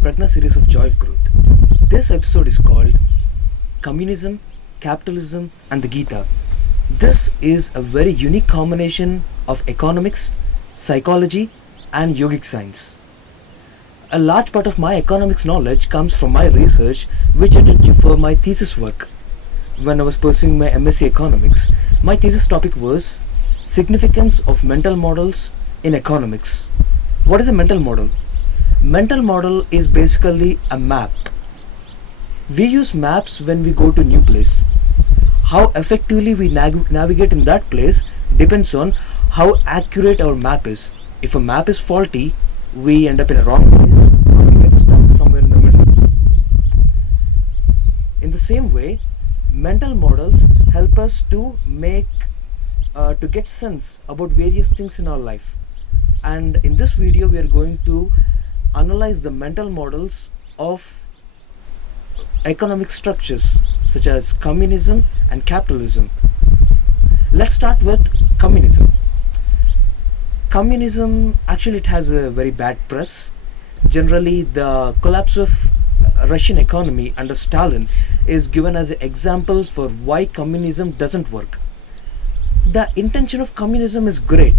Pragna series of Joy of Growth. This episode is called Communism, Capitalism and the Gita. This is a very unique combination of economics, psychology and yogic science. A large part of my economics knowledge comes from my research which I did for my thesis work. When I was pursuing my MSc Economics, my thesis topic was Significance of Mental Models in Economics. What is a mental model? Mental model is basically a map. We use maps when we go to a new place. How effectively we navigate in that place depends on how accurate our map is. If a map is faulty, we end up in a wrong place or we get stuck somewhere in the middle. In the same way, mental models help us to get sense about various things in our life. And in this video, we are going to analyze the mental models of economic structures such as communism and capitalism. Let's start with communism. Communism, actually it has a very bad press. Generally, the collapse of Russian economy under Stalin is given as an example for why communism doesn't work. The intention of communism is great.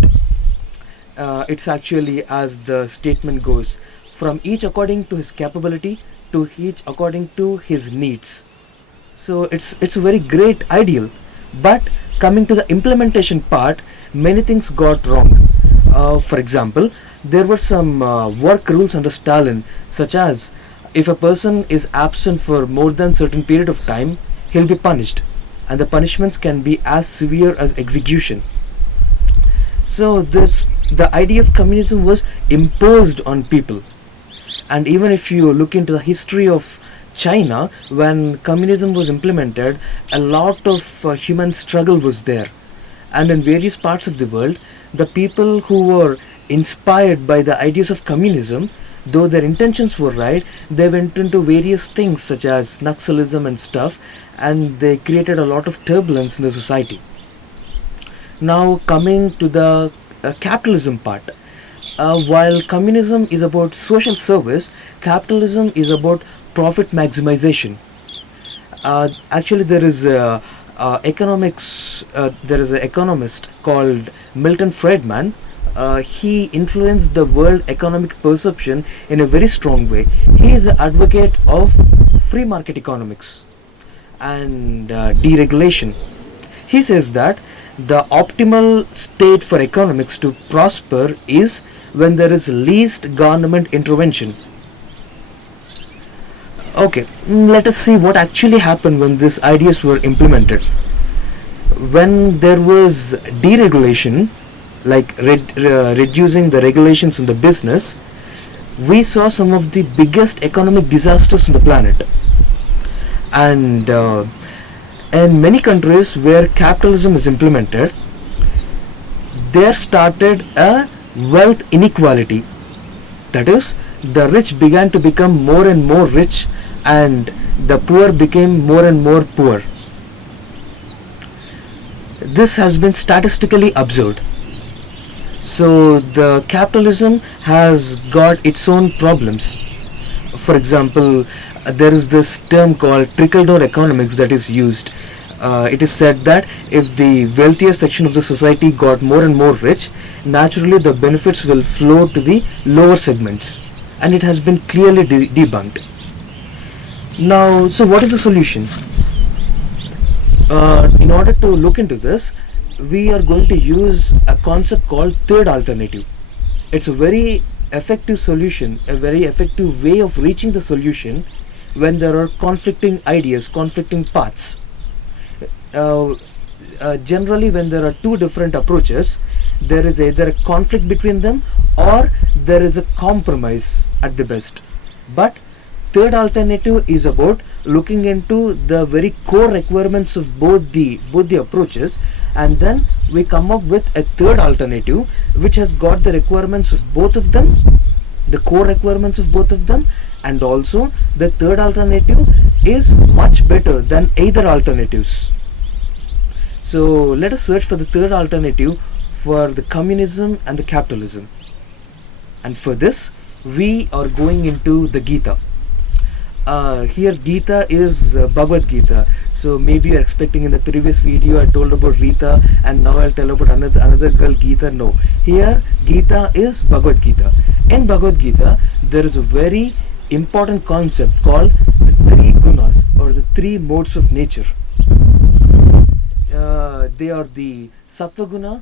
It's actually, as the statement goes, from each according to his capability to each according to his needs. So it's a very great ideal, but coming to the implementation part, many things got wrong. For example, there were some work rules under Stalin, such as if a person is absent for more than certain period of time, he'll be punished, and the punishments can be as severe as execution. So the idea of communism was imposed on people. And even if you look into the history of China, when communism was implemented, a lot of human struggle was there. And in various parts of the world, the people who were inspired by the ideas of communism, though their intentions were right, they went into various things such as Naxalism and stuff, and they created a lot of turbulence in the society. Now coming to the capitalism part. While communism is about social service, capitalism is about profit maximization. Actually, there is an economist called Milton Friedman. He influenced the world economic perception in a very strong way. He is an advocate of free market economics and deregulation. He says that the optimal state for economics to prosper is when there is least government intervention. Okay, let us see what actually happened when these ideas were implemented. When there was deregulation, like reducing the regulations in the business, we saw some of the biggest economic disasters on the planet. And in many countries where capitalism is implemented, there started a wealth inequality. That is, the rich began to become more and more rich and the poor became more and more poor. This has been statistically observed. So the capitalism has got its own problems. For example, there is this term called trickle-down economics that is used. It is said that if the wealthier section of the society got more and more rich, naturally the benefits will flow to the lower segments, and it has been clearly debunked. Now, so what is the solution? In order to look into this, we are going to use a concept called third alternative. It's a very effective solution, a very effective way of reaching the solution when there are conflicting ideas, conflicting paths. Generally, when there are two different approaches, there is either a conflict between them or there is a compromise at the best. But third alternative is about looking into the very core requirements of both the approaches, and then we come up with a third alternative which has got the requirements of both of them, the core requirements of both of them, and also the third alternative is much better than either alternatives. So let us search for the third alternative for the communism and the capitalism. And for this, we are going into the Gita. Here Gita is Bhagavad Gita. So maybe you're expecting, in the previous video I told about Rita, and now I'll tell about another girl Gita. No, here Gita is Bhagavad Gita. In Bhagavad Gita there is a very important concept called the three gunas, or the three modes of nature. They are the Sattva guna,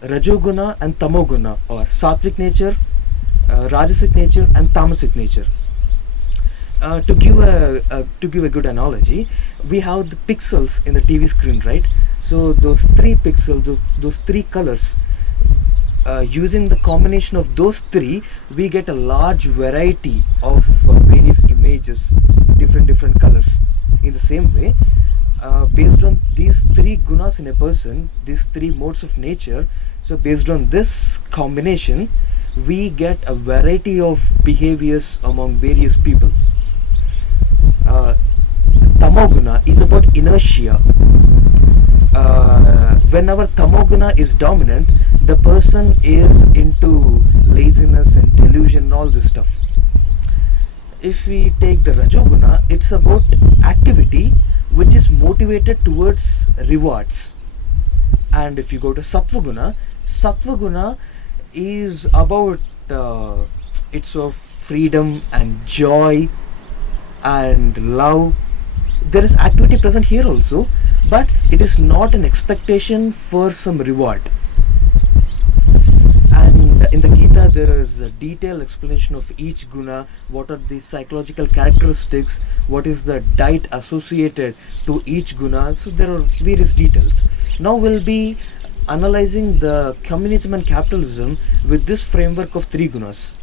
Rajoguna and Tamoguna, or Sattvic nature, Rajasic nature and Tamasic nature. To give a good analogy, we have the pixels in the TV screen, right? So those three pixels, those three colors, using the combination of those three, we get a large variety of various images, different colors. In the same way, based on these three gunas in a person, these three modes of nature, so based on this combination, we get a variety of behaviors among various people. Tamoguna is about inertia. Whenever Tamoguna is dominant, the person is into laziness and delusion and all this stuff. If we take the Rajoguna, it's about activity which is motivated towards rewards. And if you go to Sattva Guna is about it's of freedom and joy and love. There is activity present here also, but it is not an expectation for some reward. And in the Gita there is a detailed explanation of each guna, what are the psychological characteristics, what is the diet associated to each guna. So there are various details. Now we'll be analyzing the communism and capitalism with this framework of three gunas.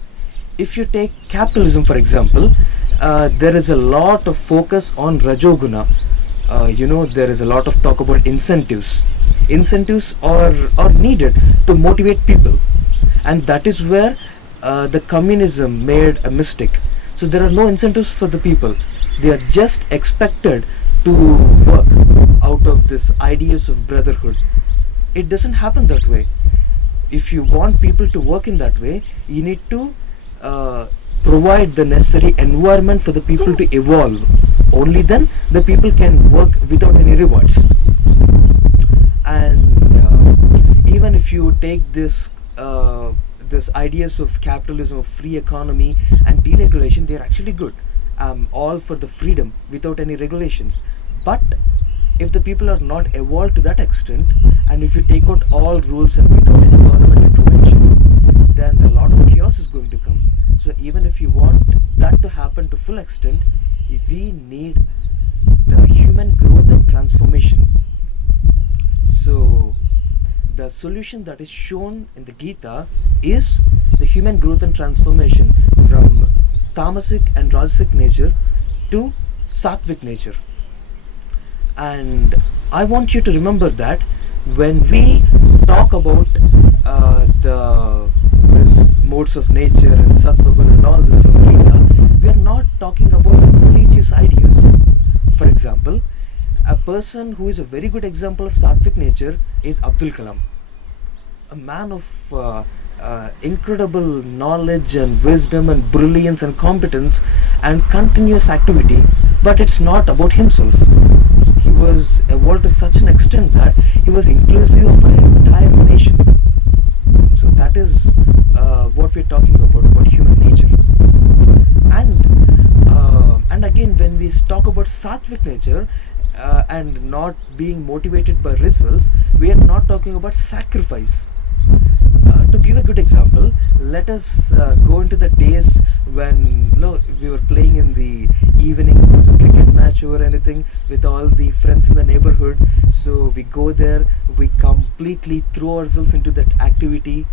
If you take capitalism for example, there is a lot of focus on Rajoguna. There is a lot of talk about incentives. Incentives are needed to motivate people, and that is where the communism made a mistake. So there are no incentives for the people. They are just expected to work out of this ideas of brotherhood. It doesn't happen that way. If you want people to work in that way, you need to provide the necessary environment for the people to evolve. Only then the people can work without any rewards. And even if you take this ideas of capitalism, of free economy and deregulation, they are actually good. All for the freedom without any regulations. But if the people are not evolved to that extent, and if you take out all rules and without any government intervention, then a lot of chaos is going to come. So even if you want that to happen to full extent, we need the human growth and transformation. So the solution that is shown in the Gita is the human growth and transformation from tamasic and rajasic nature to sattvic nature. And I want you to remember that when we talk about this modes of nature and sattva guna and all this from Gita, we are not talking about religious ideas. For example, a person who is a very good example of sattvic nature is Abdul Kalam, a man of incredible knowledge and wisdom and brilliance and competence and continuous activity, but it's not about himself. He was evolved to such an extent that he was inclusive of an entire nation. So that is what we're talking about human nature. And again, when we talk about sattvic nature and not being motivated by results, we are not talking about sacrifice. To give a good example, let us go into the days when we were playing in the evening, so cricket match or anything with all the friends in the neighborhood. So we go there, we completely throw ourselves into that activity,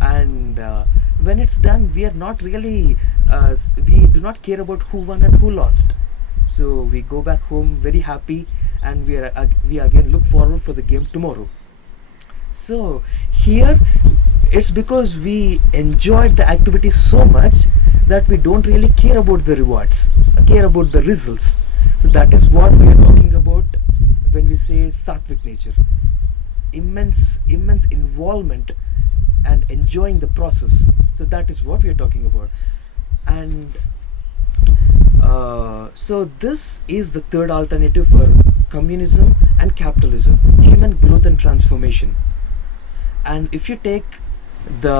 and when it's done, we are not really, we do not care about who won and who lost. So we go back home very happy, and we again look forward for the game tomorrow. So here it's because we enjoyed the activity so much that we don't really care about the rewards, care about the results. So that is what we are talking about when we say sattvic nature. Immense involvement and enjoying the process. So that is what we are talking about. And so this is the third alternative for communism and capitalism: human growth and transformation. And if you take the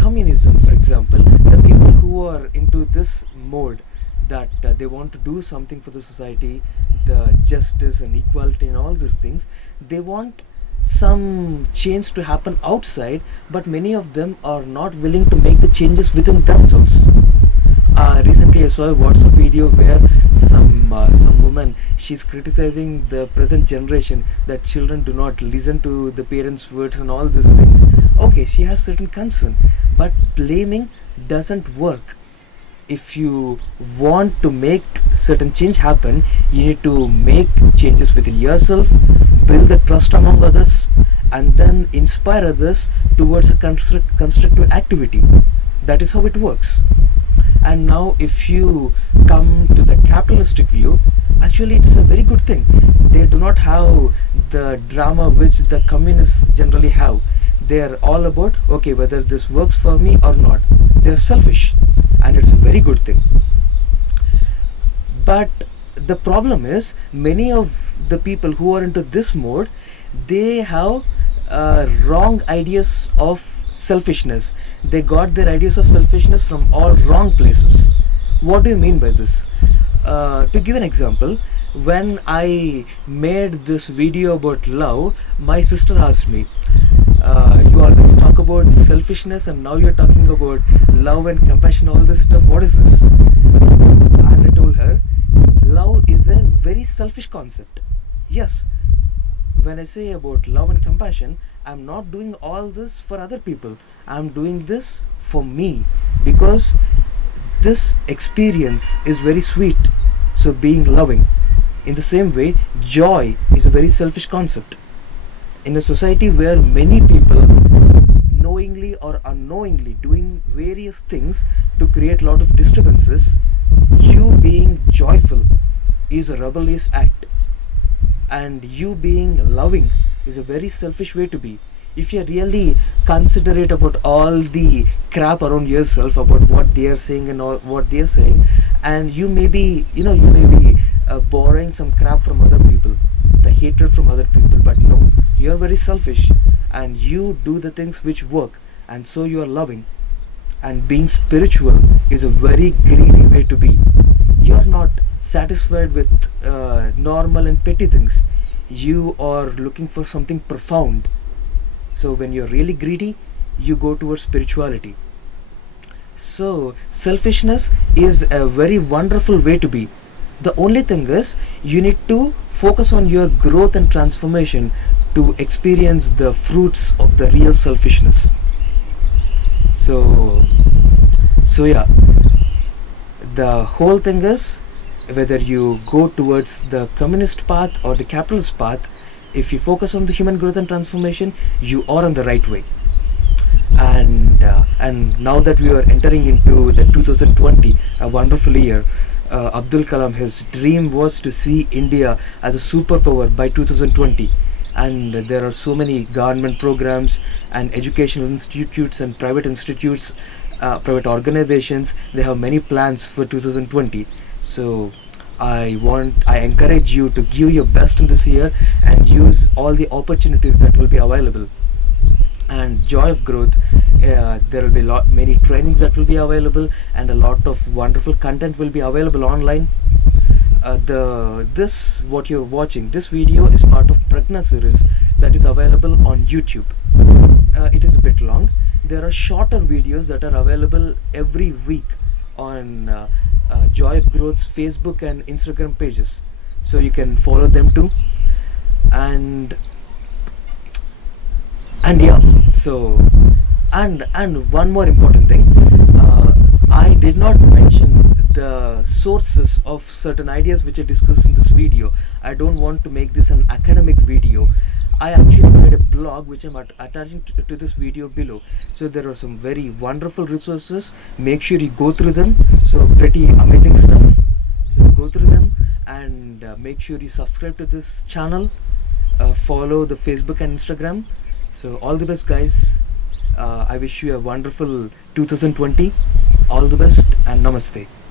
communism, for example, the people who are into this mode, that they want to do something for the society, the justice and equality and all these things, they want some change to happen outside, but many of them are not willing to make the changes within themselves. Recently, I saw a WhatsApp video where some woman, she's criticizing the present generation, that children do not listen to the parents' words and all these things. Okay, she has certain concern, but blaming doesn't work. If you want to make certain change happen, you need to make changes within yourself, build the trust among others, and then inspire others towards a constructive activity. That is how it works. And now if you come to the capitalistic view, actually it's a very good thing. They do not have the drama which the communists generally have. They are all about, okay, whether this works for me or not. They are selfish, and it's a very good thing. But the problem is, many of the people who are into this mode, they have wrong ideas of selfishness. They got their ideas of selfishness from all wrong places. What do you mean by this? To give an example, when I made this video about love, my sister asked me, you always talk about selfishness and now you're talking about love and compassion, all this stuff. What is this? And I told her, love is a very selfish concept. Yes, when I say about love and compassion, I'm not doing all this for other people. I'm doing this for me, because this experience is very sweet. So being loving. In the same way, joy is a very selfish concept. In a society where many people knowingly or unknowingly doing various things to create a lot of disturbances, you being joyful is a rebellious act, and you being loving is a very selfish way to be. If you're really considerate about all the crap around yourself, about what they are saying and all what they are saying, and you may be, you may be borrowing some crap from other people, the hatred from other people, but no, you're very selfish and you do the things which work, and so you are loving. And being spiritual is a very greedy way to be. You're not satisfied with normal and petty things. You are looking for something profound. So when you're really greedy, you go towards spirituality. So selfishness is a very wonderful way to be. The only thing is, you need to focus on your growth and transformation to experience the fruits of the real selfishness. So yeah, the whole thing is, whether you go towards the communist path or the capitalist path, if you focus on the human growth and transformation, you are on the right way. And now that we are entering into the 2020, a wonderful year, Abdul Kalam, his dream was to see India as a superpower by 2020. And there are so many government programs and educational institutes and private institutes, private organizations. They have many plans for 2020. So I encourage you to give your best in this year and use all the opportunities that will be available. And joy of growth, there will be many trainings that will be available, and a lot of wonderful content will be available online. What you're watching, this video is part of Pragna series that is available on YouTube. It is a bit long. There are shorter videos that are available every week on Joy of Growth's Facebook and Instagram pages, so you can follow them too. And yeah, so and one more important thing, I did not mention the sources of certain ideas which I discussed in this video. I don't want to make this an academic video. I actually made a blog which I'm attaching to this video below. So there are some very wonderful resources. Make sure you go through them. So pretty amazing stuff. So go through them, and make sure you subscribe to this channel. Follow the Facebook and Instagram. So all the best, guys. I wish you a wonderful 2020. All the best, and Namaste.